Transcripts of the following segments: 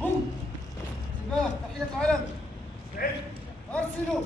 هم انتباه، تحية العلم. أرسلوا.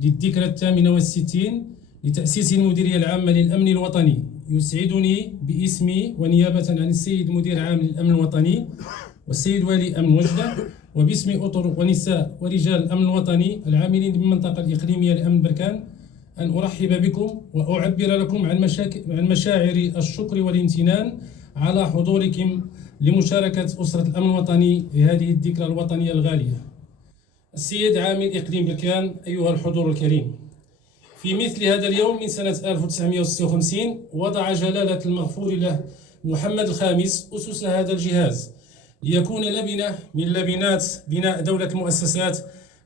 للذكرى 68 لتأسيس المديرية العامة للأمن الوطني. يسعدني باسمي ونيابة عن السيد مدير عام للأمن الوطني والسيد والي أمن وجدة، وباسم أطر ونساء ورجال الأمن الوطني العاملين بالمنطقة الإقليمية لأمن بركان، أن أرحب بكم وأعبر لكم عن مشاعر الشكر والامتنان على حضوركم لمشاركة أسرة الأمن الوطني في هذه الذكرى الوطنية الغالية. السيد عامل إقليم بركان، أيها الحضور الكريم، في مثل هذا اليوم من سنة 1956 وضع جلالة المغفور له محمد الخامس أسس هذا الجهاز ليكون لبنة من لبنات بناء دولة المؤسسات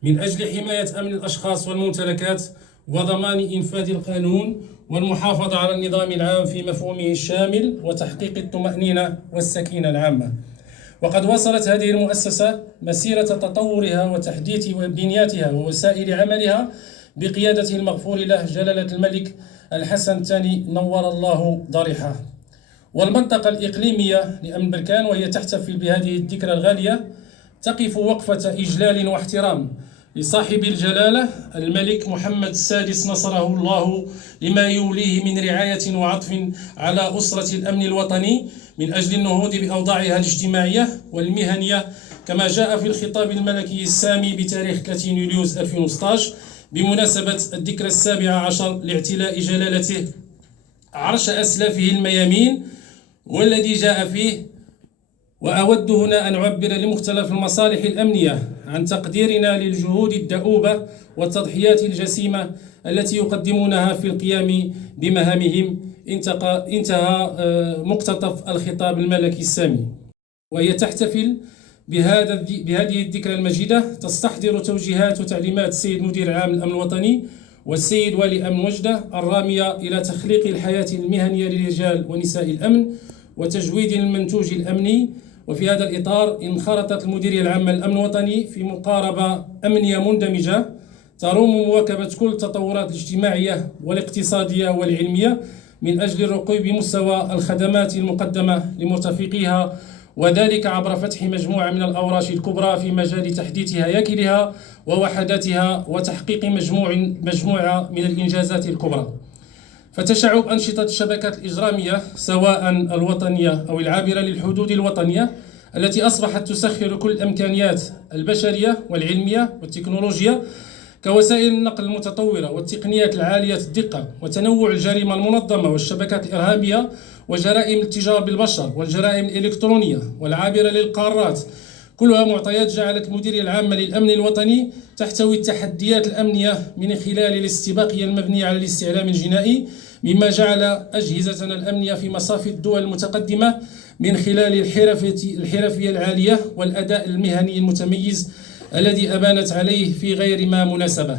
من أجل حماية أمن الأشخاص والممتلكات وضمان إنفاذ القانون والمحافظة على النظام العام في مفهومه الشامل وتحقيق الطمأنينة والسكينة العامة. وقد وصلت هذه المؤسسة مسيرة تطورها وتحديث بنياتها ووسائل عملها بقيادة المغفور له جلالة الملك الحسن الثاني نور الله ضريحه. والمنطقة الإقليمية لأمن بركان وهي تحتفل بهذه الذكرى الغالية تقف وقفة إجلال واحترام لصاحب الجلالة الملك محمد السادس نصره الله لما يوليه من رعاية وعطف على أسرة الأمن الوطني من أجل النهوض بأوضاعها الاجتماعية والمهنية، كما جاء في الخطاب الملكي السامي بتاريخ 30 يوليو 2016 بمناسبة الذكرى 17 لاعتلاء جلالته عرش أسلافه الميامين، والذي جاء فيه: وأود هنا أن أعبر لمختلف المصالح الأمنية عن تقديرنا للجهود الدؤوبة والتضحيات الجسيمة التي يقدمونها في القيام بمهامهم. انتهى مقتطف الخطاب الملكي السامي. وهي تحتفل بهذه الذكرى المجيدة تستحضر توجيهات وتعليمات السيد مدير عام الأمن الوطني والسيد والي أمن وجدة الرامية إلى تخليق الحياة المهنية لرجال ونساء الأمن وتجويد المنتوج الأمني. وفي هذا الإطار انخرطت المديرية العامة للأمن الوطني في مقاربة أمنية مندمجة تروم مواكبة كل التطورات الاجتماعية والاقتصادية والعلمية من أجل الرقي بمستوى الخدمات المقدمة لمرتفقيها، وذلك عبر فتح مجموعة من الأوراش الكبرى في مجال تحديث هياكلها ووحداتها وتحقيق مجموعة من الإنجازات الكبرى. فتشعب أنشطة الشبكات الإجرامية سواء الوطنية أو العابرة للحدود الوطنية التي أصبحت تسخر كل الإمكانيات البشرية والعلمية والتكنولوجيا كوسائل النقل المتطورة والتقنيات العالية الدقة وتنوع الجريمة المنظمة والشبكات الإرهابية وجرائم التجارة بالبشر والجرائم الإلكترونية والعابرة للقارات، كلها معطيات جعلت المديرية العامة للأمن الوطني تحتوي التحديات الأمنية من خلال الاستباقية المبنية على الاستعلام الجنائي، مما جعل أجهزتنا الأمنية في مصاف الدول المتقدمة من خلال الحرفية العالية والأداء المهني المتميز الذي أبانت عليه في غير ما مناسبة.